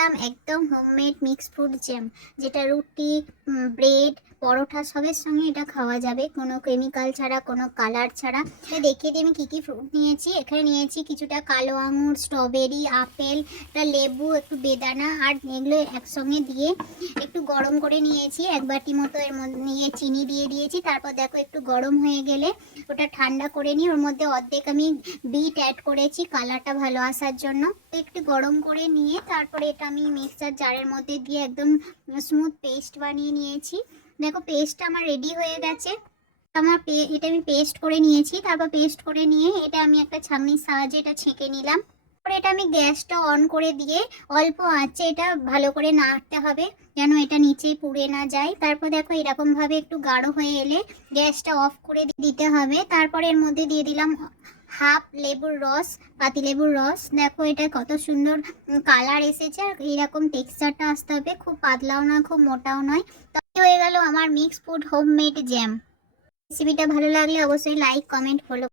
একদম homemade mix fruit jam, যেটা রুটি, ব্রেড, পরোটা সবের সঙ্গে এটা খাওয়া যাবে, কোনো কেমিক্যাল ছাড়া, কোনো কালার ছাড়া। দেখিয়ে দিই আমি কী কী ফ্রুট নিয়েছি। এখানে নিয়েছি কিছুটা কালো আঙুর, স্ট্রবেরি, আপেল, একটা লেবু, একটু বেদানা, আর এগুলো একসঙ্গে দিয়ে একটু গরম করে নিয়েছি। এক বাটি মতো এর মধ্যে নিয়ে চিনি দিয়ে দিয়েছি। তারপর দেখো একটু গরম হয়ে গেলে ওটা ঠান্ডা করে নিয়ে ওর মধ্যে অর্ধেক আমি বিট অ্যাড করেছি কালারটা ভালো আসার জন্য। একটু গরম করে নিয়ে তারপরে এটা আমি মিক্সার জারের মধ্যে দিয়ে একদম স্মুথ পেস্ট বানিয়ে নিয়েছি। দেখো পেস্টটা আমার রেডি হয়ে গেছে। এটা আমি পেস্ট করে নিয়েছি। তারপর পেস্ট করে নিয়ে এটা আমি একটা ছাঁকনির সাহায্যে এটা ছেঁকে নিলাম। তারপরে এটা আমি গ্যাসটা অন করে দিয়ে অল্প আঁচে এটা ভালো করে নাড়তে হবে, যেন এটা নিচেই পুড়ে না যায়। তারপর দেখো এরকম ভাবে একটু গাঢ় হয়ে এলে গ্যাসটা অফ করে দিতে হবে। তারপরে এর মধ্যে দিয়ে দিলাম হাফ লেবুর রস, পাতি লেবুর রস। দেখো এটা কত সুন্দর কালার এসেছে, আর এইরকম টেক্সচারটা আসতে হবে, খুব পাতলাও না খুব মোটাও নয়। তাই হয়ে গেল আমার মিক্স ফ্রুট হোমমেড জ্যাম। রেসিপিটা ভালো লাগলে অবশ্যই লাইক, কমেন্ট, ফলো।